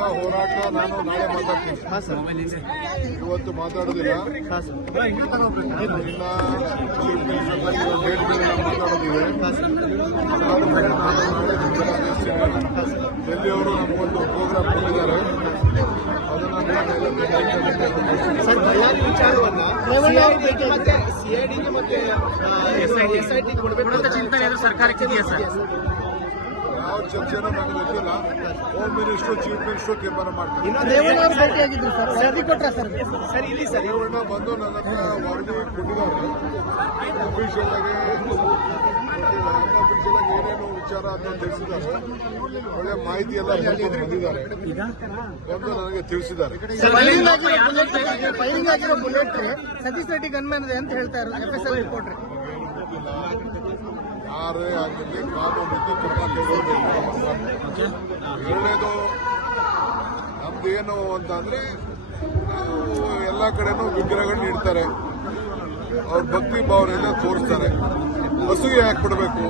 ಹೋರಾಟ ನಾನು ನಾಳೆ ಮಾತಾಡ್ತೀನಿ. ಇವತ್ತು ಮಾತಾಡೋದಿಲ್ಲ. ಇನ್ನ ಮಾತಾಡೋದಿದೆ. ಡೆಲ್ಲಿಯವರು ನಮಗೊಂದು ಪ್ರೋಗ್ರಾಮ್ ಕೊಟ್ಟಿದ್ದಾರೆ. ಯಾವ ಚರ್ಚೆನೂ ನನಗೆ ಗೊತ್ತಿಲ್ಲ. ಹೋಮ್ ಮಿನಿಸ್ಟರ್ ಚೀಫ್ ಮಿನಿಸ್ಟರ್ ತೀರ್ಮಾನ ಮಾಡ್ತಾರೆ. ರೇವಣ್ಣ ಬಂದು ನನ್ನ ಹತ್ರ ವರದಿ ಕೊಟ್ಟಿದ್ದಾರೆ. ಅಫಿಷಿಯಲ್ ಆಗಿ ಏನೇನು ವಿಚಾರ ಅಂತ ತಿಳಿಸಿದ್ದಾರೆ. ಒಳ್ಳೆ ಮಾಹಿತಿ ಎಲ್ಲ ಬಂದಿದ್ದಾರೆ. ಬಂದು ನನಗೆ ತಿಳಿಸಿದ್ದಾರೆ. ಸತೀಶ್ ರೆಡ್ಡಿ ಗನ್ಮ್ಯಾನ್ ಅಂತ ಹೇಳ್ತಾ ಇರೋದು FSL ರಿಪೋರ್ಟ್. ಯಾರೇ ಆಗಲಿ ಕಾನೂನಿದ್ದು ಕ್ರಮ ತಗೊಳ್ಬೇಕು. ಎರಡನೇದು ನಮ್ದು ಏನು ಅಂತಂದ್ರೆ ಎಲ್ಲ ಕಡೆನೂ ವಿಗ್ರಹಗಳನ್ನ ಇಡ್ತಾರೆ. ಅವ್ರ ಭಕ್ತಿ ಭಾವನೆಲ್ಲ ತೋರಿಸ್ತಾರೆ. ಹಸುಗೆ ಯಾಕೆ ಬಿಡಬೇಕು?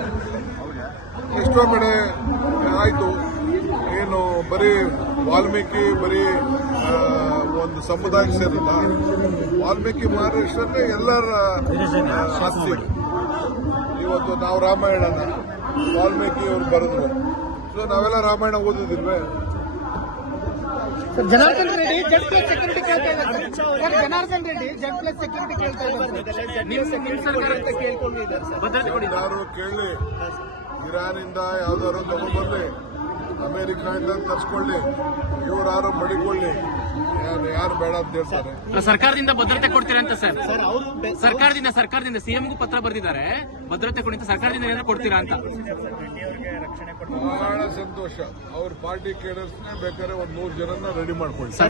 ಎಷ್ಟೋ ಕಡೆ ಆಯ್ತು, ಏನು ಬರೀ ವಾಲ್ಮೀಕಿ ಬರೀ ಒಂದು ಸಮುದಾಯಕ್ಕೆ ಸೇರಿಲ್ಲ. ವಾಲ್ಮೀಕಿ ಮಹಾರಾಷ್ಟ್ರಕ್ಕೆ ಎಲ್ಲರ ಆಸ್ತಿ. ಇವತ್ತು ನಾವು ರಾಮಾಯಣನ ವಾಲ್ಮೀಕಿ ಅವರು ಬರೆದ್ರು. ನಾವೆಲ್ಲ ರಾಮಾಯಣ ಓದಿದಿಲ್ವೇ? Janardhan Reddy Z plus security ಕೇಳ್ತಾ ಇದ್ದಾರೆ. Janardhan Reddy Z plus security ಕೇಳ್ತಾ ಇದ್ದಾರೆ. ಯಾರು ಕೇಳಿ, ಇರಾನಿಂದ ಯಾವ್ದಾದ್ರು ತಗೊಂಡ್ಬರ್ಲಿ, ಅಮೆರಿಕಾದಿಂದ ತರಿಸ್ಕೊಳ್ಳಿ, ಇವರಾರು ಮಡಿಕೊಳ್ಳಿ, ಯಾರು ಬೇಡ ಅಂತ ಹೇಳ್ತಾರೆ. ಸರ್ಕಾರದಿಂದ ಭದ್ರತೆ ಕೊಡ್ತೀರಾ ಅಂತ ಸರ್? ಸರ್ಕಾರದಿಂದ ಸಿಎಂಗೂ ಪತ್ರ ಬರೆದಿದ್ದಾರೆ. ಭದ್ರತೆ ಕೊಡಿ ಅಂತ ಸರ್ಕಾರದಿಂದ ಏನಾದ್ರು ಕೊಡ್ತೀರಾ ಅಂತ? ಬಹಳ ಸಂತೋಷ. ಅವ್ರ ಪಾರ್ಟಿ ಕೇಡರ್ಸ್ನೇ ಬೇಕಾದ್ರೆ 100 ಜನನ ರೆಡಿ ಮಾಡ್ಕೊಳ್ಳಿ.